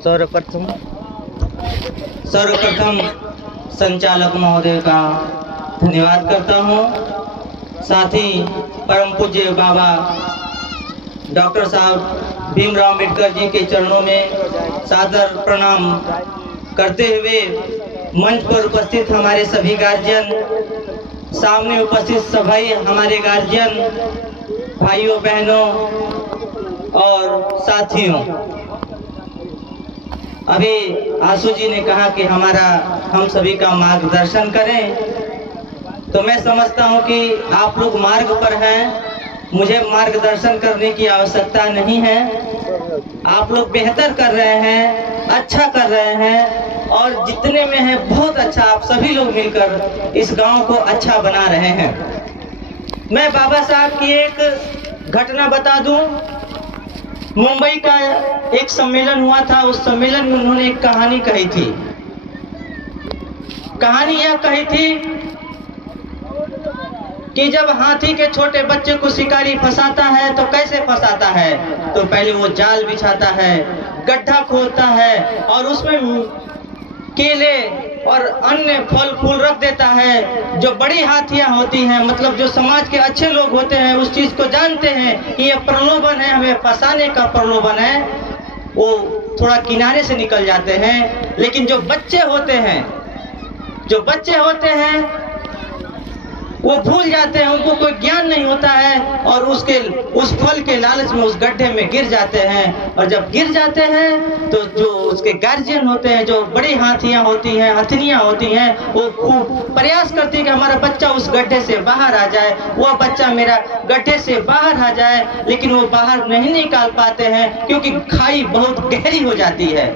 सर्वप्रथम संचालक महोदय का धन्यवाद करता हूँ। साथ ही परम पूज्य बाबा डॉक्टर साहब भीमराव अम्बेडकर जी के चरणों में सादर प्रणाम करते हुए मंच पर उपस्थित हमारे सभी गार्जियन, सामने उपस्थित सभी हमारे गार्जियन भाइयों बहनों और साथियों, अभी आशु जी ने कहा कि हम सभी का मार्गदर्शन करें, तो मैं समझता हूं कि आप लोग मार्ग पर हैं, मुझे मार्गदर्शन करने की आवश्यकता नहीं है। आप लोग बेहतर कर रहे हैं, अच्छा कर रहे हैं और जितने में है बहुत अच्छा, आप सभी लोग मिलकर इस गांव को अच्छा बना रहे हैं। मैं बाबा साहब की एक घटना बता दूं। मुंबई का एक सम्मेलन हुआ था, उस सम्मेलन में उन्होंने एक कहानी कही थी। कहानी यह कही थी कि जब हाथी के छोटे बच्चे को शिकारी फंसाता है तो कैसे फंसाता है, तो पहले वो जाल बिछाता है, गड्ढा खोदता है और उसमें केले और अन्य फल फूल रख देता है। जो बड़ी हाथियां होती हैं, मतलब जो समाज के अच्छे लोग होते हैं, उस चीज को जानते हैं कि ये प्रलोभन है, हमें फंसाने का प्रलोभन है, वो थोड़ा किनारे से निकल जाते हैं। लेकिन जो बच्चे होते हैं वो भूल जाते हैं, उनको कोई ज्ञान नहीं होता है और उस फल के लालच में उस गड्ढे में गिर जाते हैं। और जब गिर जाते हैं तो जो उसके गार्जियन होते हैं, जो बड़ी हथनियां होती हैं, वो खूब प्रयास करती है कि हमारा बच्चा उस गड्ढे से बाहर आ जाए, वो बच्चा मेरा गड्ढे से बाहर आ जाए। लेकिन वो बाहर नहीं निकाल पाते हैं क्योंकि खाई बहुत गहरी हो जाती है।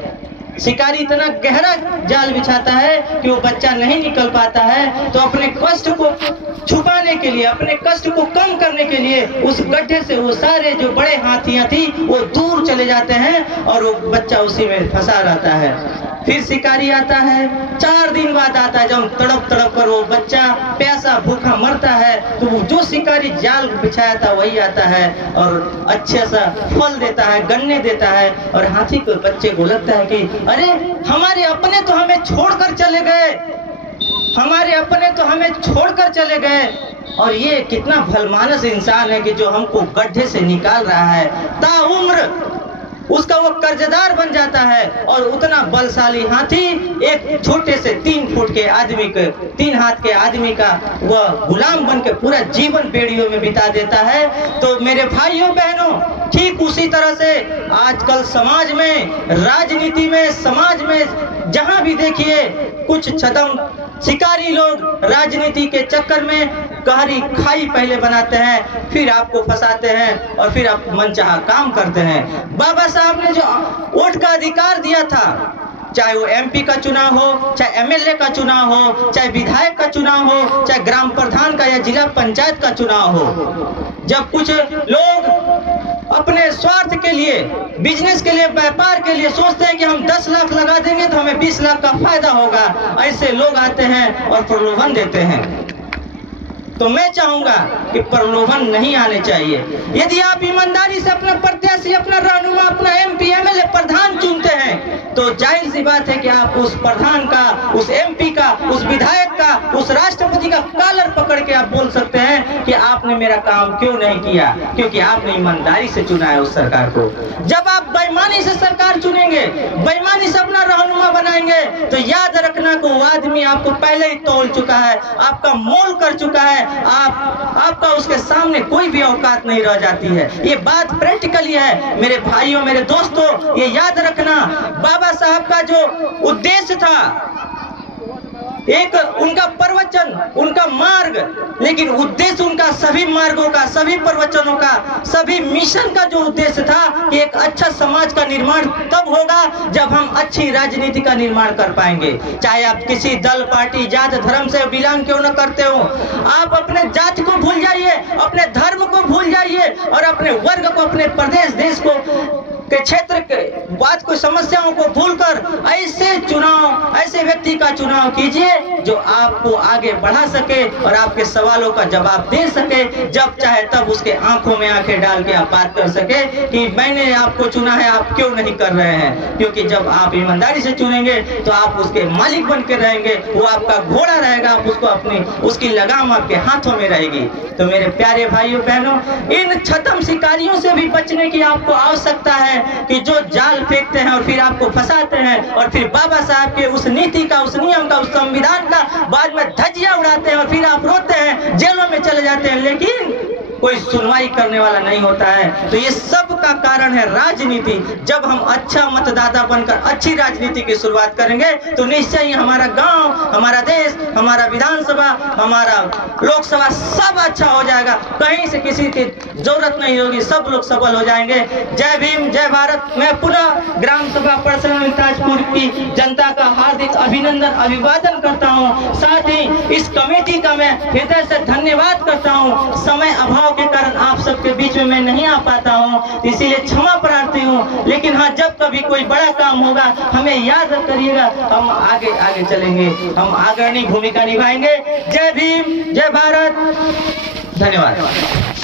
शिकारी इतना गहरा जाल बिछाता है कि वो बच्चा नहीं निकल पाता है। तो अपने कष्ट को छुपाने के लिए, अपने कष्ट को कम करने के लिए उस गड्ढे से वो सारे जो बड़े हाथियां थी वो दूर चले जाते हैं और वो बच्चा उसी में फंसा रहता है। फिर शिकारी आता है, 4 दिन बाद आता है, जब तड़प कर वो बच्चा प्यासा भूखा मरता है, तो वो जो शिकारी जाल बिछाया था वही आता है और अच्छे सा फल देता है, गन्ने देता है। और हाथी को बच्चे को लगता है कि अरे हमारे अपने तो हमें छोड़कर चले गए और ये कितना भलमानस इंसान है कि जो हमको गड्ढे से निकाल रहा है। ताउम्र उसका वो कर्जदार बन जाता है और उतना बलशाली हाथी एक छोटे से 3 फुट के आदमी के, 3 हाथ के आदमी का वह गुलाम बन के पूरा जीवन बेड़ियों में बिता देता है। तो मेरे भाइयों बहनों, ठीक उसी तरह से आजकल समाज में, राजनीति में, समाज में जहां भी देखिए कुछ छदम शिकारी लोग राजनीति के चक्कर में गहरी खाई पहले बनाते हैं, फिर आपको फंसाते हैं और फिर आप मनचाहा काम करते हैं। बाबा साहब ने जो वोट का अधिकार दिया था, चाहे वो एमपी का चुनाव हो, चाहे एमएलए का चुनाव हो, चाहे विधायक का चुनाव हो, चाहे ग्राम प्रधान का या जिला पंचायत का चुनाव हो, जब कुछ लोग अपने स्वार्थ के लिए, बिजनेस के लिए, व्यापार के लिए सोचते हैं कि हम 10 लाख लगा देंगे तो हमें 20 लाख का फायदा होगा, ऐसे लोग आते हैं और प्रलोभन देते हैं। तो मैं चाहूंगा कि प्रलोभन नहीं आने चाहिए। यदि आप ईमानदारी से अपना प्रत्याशी, अपना रहनुमा, अपना एमपी, एमएलए, प्रधान चुनते हैं तो जाहिर सी बात है कि आप उस प्रधान का, उस एमपी का, उस विधायक का, उस राष्ट्रपति का कॉलर पकड़ के आप बोल सकते हैं कि आपने मेरा काम क्यों नहीं किया, क्योंकि आपने ईमानदारी से चुना है उस सरकार को। जब आप बेईमानी से सरकार चुनेंगे, बेईमानी से अपना रहनुमा बनाएंगे, तो याद रखना कि वो आदमी आपको पहले ही तोल चुका है, आपका मोल कर चुका है, आपका उसके सामने कोई भी औकात नहीं रह जाती है। ये बात प्रैक्टिकली है मेरे भाइयों, मेरे दोस्तों, ये याद रखना। बाबा साहब का जो उद्देश्य था, एक उनका प्रवचन, उनका मार्ग, लेकिन उद्देश्य उनका सभी मार्गों का, सभी प्रवचनों का, सभी मिशन का जो उद्देश्य था कि एक अच्छा समाज का निर्माण तब होगा जब हम अच्छी राजनीति का निर्माण कर पाएंगे। चाहे आप किसी दल, पार्टी, जात, धर्म से बिलोंग क्यों न करते हो, आप अपने जाति को भूल जाइए, अपने धर्म को भूल जाइए और अपने वर्ग को, अपने प्रदेश, देश को के क्षेत्र के बात को समस्याओं को भूलकर ऐसे व्यक्ति का चुनाव कीजिए जो आपको आगे बढ़ा सके और आपके सवालों का जवाब दे सके। जब चाहे तब उसके आंखों में आंखें डाल के आप बात कर सके कि मैंने आपको चुना है, आप क्यों नहीं कर रहे हैं। क्योंकि जब आप ईमानदारी से चुनेंगे तो आप उसके मालिक बन के रहेंगे, वो आपका घोड़ा रहेगा, आप उसकी लगाम आपके हाथों में रहेगी। तो मेरे प्यारे भाइयों बहनों, इन छद्म शिकारियों से भी बचने की आपको आवश्यकता है कि जो जाल फेंकते हैं और फिर आपको फंसाते हैं और फिर बाबा साहब के उस नीति का, उस नियम का, उस संविधान का बाद में धज्जियां उड़ाते हैं और फिर आप रोते हैं, जेलों में चले जाते हैं, लेकिन कोई सुनवाई करने वाला नहीं होता है। तो ये सब का कारण है राजनीति। जब हम अच्छा मतदाता बनकर अच्छी राजनीति की शुरुआत करेंगे तो निश्चय ही हमारा गांव, हमारा देश, हमारा विधानसभा, हमारा लोकसभा सब अच्छा हो जाएगा। कहीं से किसी की जरूरत नहीं होगी, सब लोग सफल हो जाएंगे। जय भीम, जय भारत। मैं पुनः ग्राम सभा परसराम ताजपुर की जनता का हार्दिक अभिनंदन, अभिवादन करता हूँ। साथ ही इस कमेटी का मैं हृदय से धन्यवाद करता हूँ। समय अभाव के कारण आप सबके बीच में मैं नहीं आ पाता हूँ, इसीलिए क्षमा प्रार्थी हूँ। लेकिन हाँ, जब कभी कोई बड़ा काम होगा हमें याद करिएगा, हम आगे चलेंगे, हम अग्रणी भूमिका निभाएंगे। जय भीम, जय भारत। धन्यवाद।